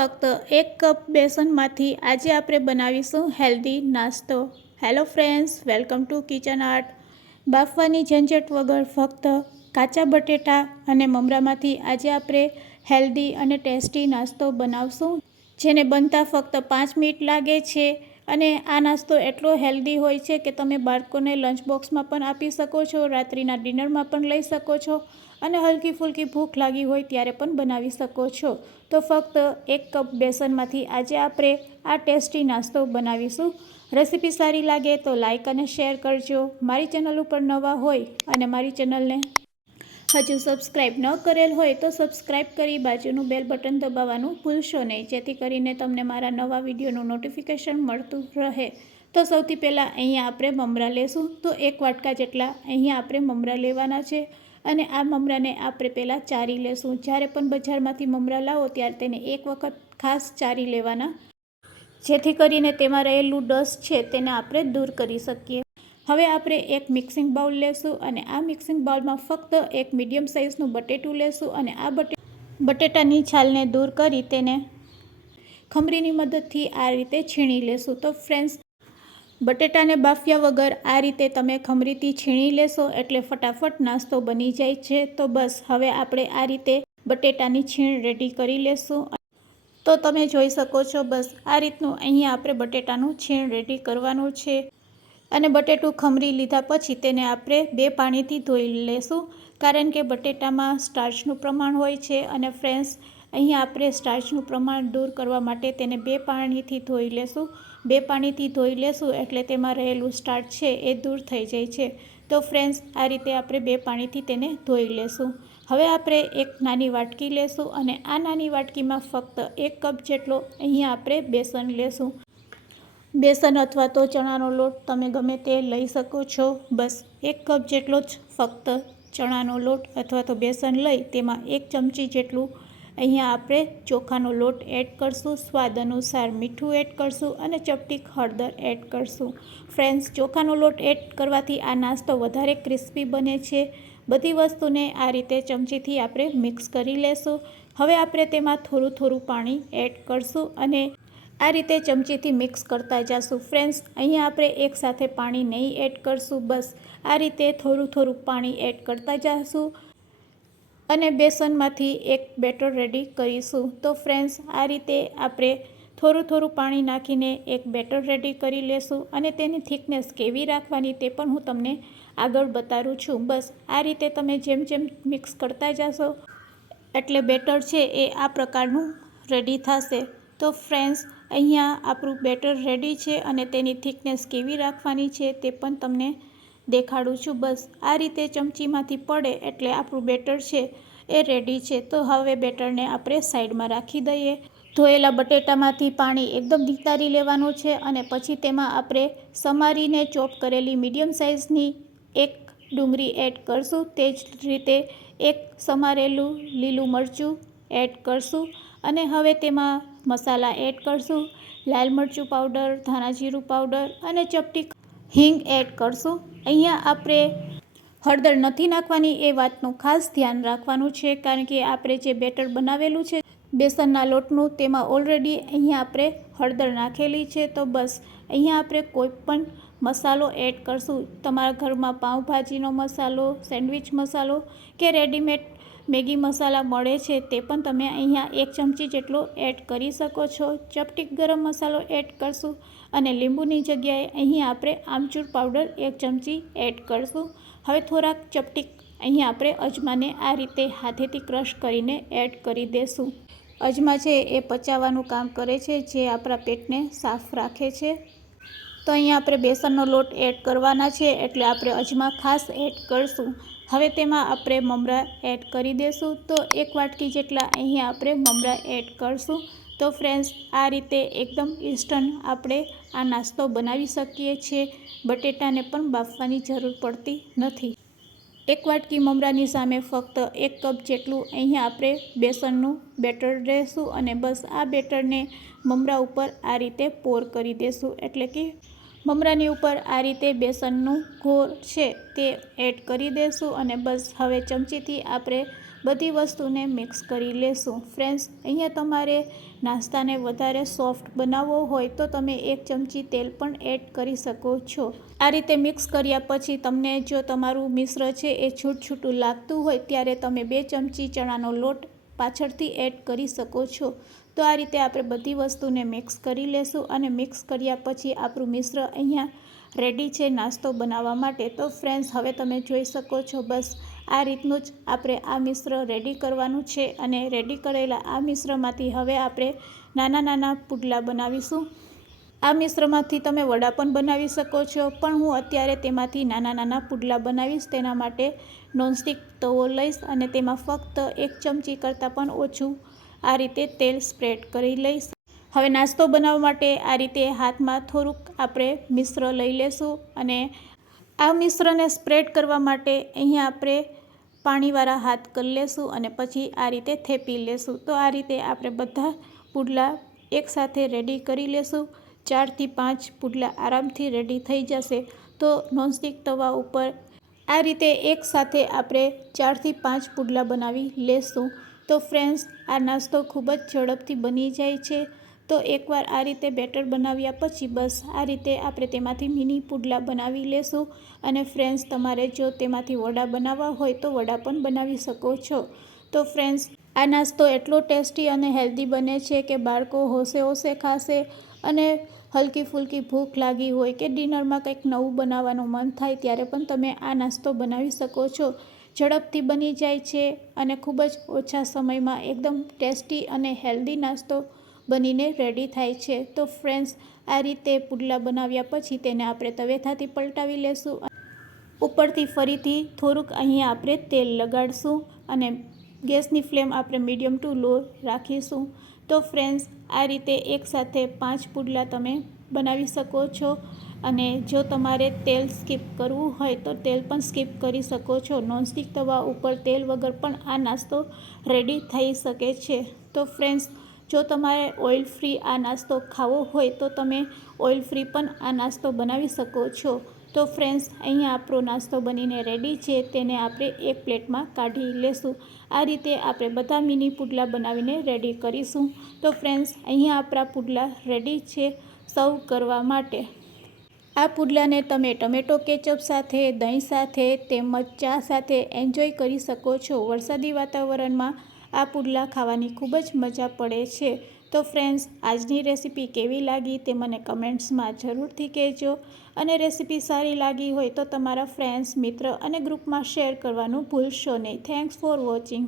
ફક્ત એક કપ બેસનમાંથી આજે આપણે બનાવીશું હેલ્ધી નાસ્તો. Hello friends welcome to kitchen art બાફવાની ઝંઝટ વગર ફક્ત કાચા બટેટા અને મમરામાંથી આજે આપણે હેલ્ધી અને ટેસ્ટી નાસ્તો બનાવશું, જેને બનતા ફક્ત પાંચ મિનિટ લાગે છે. અને આ નાસ્તો એટલો હેલ્ધી હોય છે કે તમે બાળકોને લંચ બોક્સમાં પણ આપી શકો છો, રાત્રિના ડિનરમાં પણ લઈ શકો છો. અને હલકી ફૂલકી ભૂખ લાગી હોય ત્યારે પણ બનાવી શકો છો. તો ફક્ત એક કપ બેસનમાંથી આજે આપણે આ ટેસ્ટી નાસ્તો બનાવીશું. રેસીપી સારી લાગે તો લાઇક અને શેર કરજો. મારી ચેનલ ઉપર નવા હોય અને મારી ચેનલને હજુ સબસ્ક્રાઈબ ન કરેલ હોય તો સબસ્ક્રાઈબ કરી બાજુનું બેલ બટન દબાવવાનું ભૂલશો નહીં. જેથી કરીને તમને મારા નવા વિડીયોનું નોટિફિકેશન મળતું રહે. તો સૌથી પહેલાં અહીંયા આપણે મમરા લેશું. તો એક વાટકા જેટલા અહીંયા આપણે મમરા લેવાના છે. અને આ મમરાને આપણે પહેલાં ચારી લેશું. જ્યારે પણ બજારમાંથી મમરા લાવો ત્યારે તેને એક વખત ખાસ ચારી લેવાના. જેથી કરીને તેમાં રહેલું ડસ્ટ છે તેને આપણે દૂર કરી શકીએ. હવે આપણે એક મિક્સિંગ બાઉલ લેશું અને આ મિક્સિંગ બાઉલમાં ફક્ત એક મીડિયમ સાઇઝનું બટેટું લેશું અને આ બટે, બટેટાની છાલને દૂર કરી તેને ખમરીની મદદથી આ રીતે છીણી લેશું. તો ફ્રેન્ડ્સ બટેટાને બાફ્યા વગર આ રીતે તમે ખમરીથી છીણી લેશો એટલે ફટાફટ નાસ્તો બની જાય છે. તો બસ, હવે આપણે આ રીતે બટેટાની છીણ રેડી કરી લેશું. તો તમે જોઈ શકો છો, બસ, આ રીતનું અહીંયા આપણે બટેટાનું છીણ રેડી કરવાનું છે. અને બટેટું ખમરી લીધા પછી તેને આપણે બે પાણીથી ધોઈ લેશું. કારણ કે બટેટામાં સ્ટાર્ચનું પ્રમાણ હોય છે અને ફ્રેન્ડ્સ અહીંયા આપણે સ્ટાર્ચનું પ્રમાણ દૂર કરવા માટે તેને બે પાણીથી ધોઈ લેશું. બે પાણીથી ધોઈ લેશું એટલે તેમાં રહેલું સ્ટાર્ચ છે એ દૂર થઈ જાય છે. તો ફ્રેન્ડ્સ, આ રીતે આપણે બે પાણીથી તેને ધોઈ લેશું. હવે આપણે એક નાની વાટકી લેશું અને આ નાની વાટકીમાં ફક્ત એક કપ જેટલો અહીંયા આપણે બેસન લેશું. બેસન અથવા તો ચણાનો લોટ તમે ગમે તે લઈ શકો છો. બસ એક કપ જેટલો જ ફક્ત ચણાનો લોટ અથવા તો બેસન લઈ તેમાં એક ચમચી જેટલું અહીંયા આપણે ચોખાનો લોટ એડ કરશું, સ્વાદ અનુસાર મીઠું એડ કરશું અને ચપટીક હળદર એડ કરશું. ફ્રેન્ડ્સ, ચોખાનો લોટ એડ કરવાથી આ નાસ્તો વધારે ક્રિસ્પી બને છે. બધી વસ્તુને આ રીતે ચમચીથી આપણે મિક્સ કરી લેશું. હવે આપણે તેમાં થોડું થોડું પાણી એડ કરશું અને આ રીતે ચમચીથી મિક્સ કરતા જશું. ફ્રેન્ડ્સ, અહીંયા આપણે એકસાથે પાણી નહીં એડ કરશું. બસ, આ રીતે થોડું થોડું પાણી એડ કરતા જશું. અને બેસનમાંથી એક બેટર રેડી કરીશું. તો ફ્રેન્ડ્સ, આ રીતે આપણે થોડું થોડું પાણી નાખીને એક બેટર રેડી કરી લેશું અને તેની થિકનેસ કેવી રાખવાની તે પણ હું તમને આગળ બતાવું છું. બસ, આ રીતે તમે જેમ જેમ મિક્સ કરતા જશો એટલે બેટર છે એ આ પ્રકારનું રેડી થશે. તો ફ્રેન્ડ્સ, અહીંયા આપણું બેટર રેડી છે અને તેની થિકનેસ કેવી રાખવાની છે તે પણ તમને દેખાડું છું, બસ. આ રીતે ચમચીમાંથી પડે એટલે આપણું બેટર છે, એ રેડી છે. તો હવે બેટરને આપણે સાઈડમાં રાખી દઈએ. ધોયેલા બટેટામાંથી પાણી એકદમ નિતારી લેવાનું છે અને પછી તેમાં આપણે સમારીને ચોપ કરેલી મીડિયમ સાઇઝની એક ડુંગળી એડ કરશું. તે જ રીતે એક સમારેલું લીલું મરચું એડ કરશું અને હવે તેમાં મસાલા એડ કરશું. લાલ મરચું પાવડર, ધાણા જીરું પાવડર અને ચપટી હિંગ એડ કરશું. અહીંયા આપણે હળદર નથી નાખવાની એ વાતનું ખાસ ધ્યાન રાખવાનું છે, કારણ કે આપણે જે બેટર બનાવેલું છે, બેસનના લોટનું, તેમાં ઓલરેડી અહીંયા આપણે હળદર નાખેલી છે. તો બસ, અહીંયા આપણે કોઈ પણ મસાલો એડ કરશું. તમારા ઘરમાં પાઉંભાજીનો મસાલો સેન્ડવિચ મસાલો કે રેડીમેડ મેગી મસાલા મળે છે તે પણ તમે અહીંયા એક ચમચી જેટલો એડ કરી શકો છો. ચપટીક ગરમ મસાલો એડ કરશું અને લીંબુની જગ્યાએ અહીં આપણે આમચૂર પાવડર એક ચમચી એડ કરશું. હવે થોડાક ચપટીક અહીંયા આપણે અજમાને આ રીતે હાથેથી ક્રશ કરીને એડ કરી દેશું. અજમા છે એ પચાવવાનું કામ કરે છે જે આપણા પેટને સાફ રાખે છે. તો અહીંયા આપણે બેસનનો લોટ એડ કરવાના છે એટલે આપણે અજમા ખાસ એડ કરશું. હવે તેમાં આપણે મમરા એડ કરી દઈશું તો એક વાટકી જેટલા અહીંયા આપણે મમરા એડ કરશું. તો ફ્રેન્ડ્સ, આ રીતે એકદમ ઇન્સ્ટન્ટ આપણે આ નાસ્તો બનાવી શકીએ છીએ. બટેટાને પણ બાફવાની જરૂર પડતી નથી. એક વાટકી મમરાની સામે ફક્ત એક કપ જેટલું અહીંયા આપણે બેસનનું બેટર રહેશું અને બસ આ બેટરને મમરા ઉપર આ રીતે પોર કરી દેશું. એટલે કે મમરાની ઉપર આ રીતે બેસનનું ઘોર છે તે એડ કરી દેશું અને બસ હવે ચમચીથી આપણે બધી વસ્તુને મિક્સ કરી લેશું. ફ્રેન્ડ્સ, અહીંયા તમારે નાસ્તાને વધારે સોફ્ટ બનાવવો હોય તો તમે એક ચમચી તેલ પણ એડ કરી શકો છો. આ રીતે મિક્સ કર્યા પછી તમને જો તમારું મિશ્ર છે એ છૂટછૂટું લાગતું હોય ત્યારે તમે બે ચમચી ચણાનો લોટ પાછળથી એડ કરી શકો છો. તો આ રીતે આપણે બધી વસ્તુને મિક્સ કરી લેશું અને મિક્સ કર્યા પછી આપણું મિશ્ર અહીંયા રેડી છે નાસ્તો બનાવવા માટે. તો ફ્રેન્ડ્સ હવે તમે જોઈ શકો છો બસ આ રીતનું જ આપણે આ મિશ્ર રેડી કરવાનું છે અને રેડી કરેલા આ મિશ્રમાંથી હવે આપણે નાના નાના પુડલા બનાવીશું. આ મિશ્રમાંથી તમે વડા પણ બનાવી શકો છો, પણ હું અત્યારે તેમાંથી નાના નાના પુડલા બનાવીશ. તેના માટે નોનસ્ટિક તવો લઈશ અને તેમાં ફક્ત એક ચમચી કરતાં પણ ઓછું આ રીતે તેલ સ્પ્રેડ કરી લઈશ. હવે નાસ્તો બનાવવા માટે આ રીતે હાથમાં થોડુંક આપણે મિશ્ર લઈ લેશું અને આ મિશ્રને સ્પ્રેડ કરવા માટે અહીંયા આપણે પાણીવાળા હાથ કરી લેશું અને પછી આ રીતે થેપી લેશું. તો આ રીતે આપણે બધા પુડલા એકસાથે રેડી કરી લેશું. ચારથી પાંચ પુડલા આરામથી રેડી થઈ જશે. તો નોનસ્ટિક તવા ઉપર આ રીતે એકસાથે આપણે ચારથી પાંચ પુડલા બનાવી લેશું. તો ફ્રેન્ડ્સ, આ નાસ્તો ખૂબ જ ઝડપથી બની જાય છે. તો એકવાર આ રીતે બેટર બનાવ્યા પછી બસ, આ રીતે આપણે તેમાંથી મિની પુડલા બનાવી લેશું. અને ફ્રેન્ડ્સ, તમારે જો તેમાંથી વડા બનાવવા હોય તો વડા પણ બનાવી શકો છો. તો ફ્રેન્ડ્સ, આ નાસ્તો એટલો ટેસ્ટી અને હેલ્ધી બને છે કે બાળકો હોશે હોશે ખાશે અને હલકી ફૂલકી ભૂખ લાગી હોય કે ડિનરમાં કંઈક નવું બનાવવાનું મન થાય ત્યારે પણ તમે આ નાસ્તો બનાવી શકો છો. ઝડપથી બની જાય છે અને ખૂબ જ ઓછા સમયમાં એકદમ ટેસ્ટી અને હેલ્ધી નાસ્તો બનીને રેડી થાય છે. તો ફ્રેન્ડ્સ, આ રીતે પુડલા બનાવ્યા પછી તેને આપણે તવેથાથી પલટાવી લેશું ઉપરથી ફરીથી થોડુંક અહીંયા આપણે તેલ લગાડશું અને ગેસની ફ્લેમ આપણે મીડિયમ ટુ લો રાખીશું. તો ફ્રેન્ડ્સ, આ રીતે એકસાથે પાંચ પુડલા તમે બનાવી શકો છો. અને જો તમારે તેલ સ્કીપ કરવું હોય તો તેલ પણ સ્કીપ કરી શકો છો. નોનસ્ટિક તવા ઉપર તેલ વગર પણ આ નાસ્તો રેડી થઈ શકે છે. તો ફ્રેન્ડ્સ જો તમારે ઓઇલ ફ્રી આ નાસ્તો ખાવો હોય તો તમે ઓઇલ ફ્રી પણ આ નાસ્તો બનાવી શકો છો. તો ફ્રેન્ડ્સ અહીંયા આપણો નાસ્તો બનીને રેડી છે. તેને આપણે એક પ્લેટમાં કાઢી લેશું. આ રીતે આપણે બધા મિની પુડલા બનાવીને રેડી કરીશું. તો ફ્રેન્ડ્સ અહીંયા આપણા પુડલા રેડી છે. સર્વ કરવા માટે. આ પુડલાને તમે ટમેટો કેચઅપ સાથે, દહીં સાથે તેમજ ચા સાથે એન્જોય કરી શકો છો. વરસાદી વાતાવરણમાં આ પુડલા ખાવાની ખૂબ જ મજા પડે છે. તો ફ્રેન્ડ્સ, આજની રેસીપી કેવી લાગી તે મને કમેન્ટ્સમાં જરૂરથી કહેજો. અને રેસીપી સારી લાગી હોય તો તમારા ફ્રેન્ડ્સ, મિત્ર અને ગ્રુપમાં શેર કરવાનું ભૂલશો નહીં. Thanks for watching.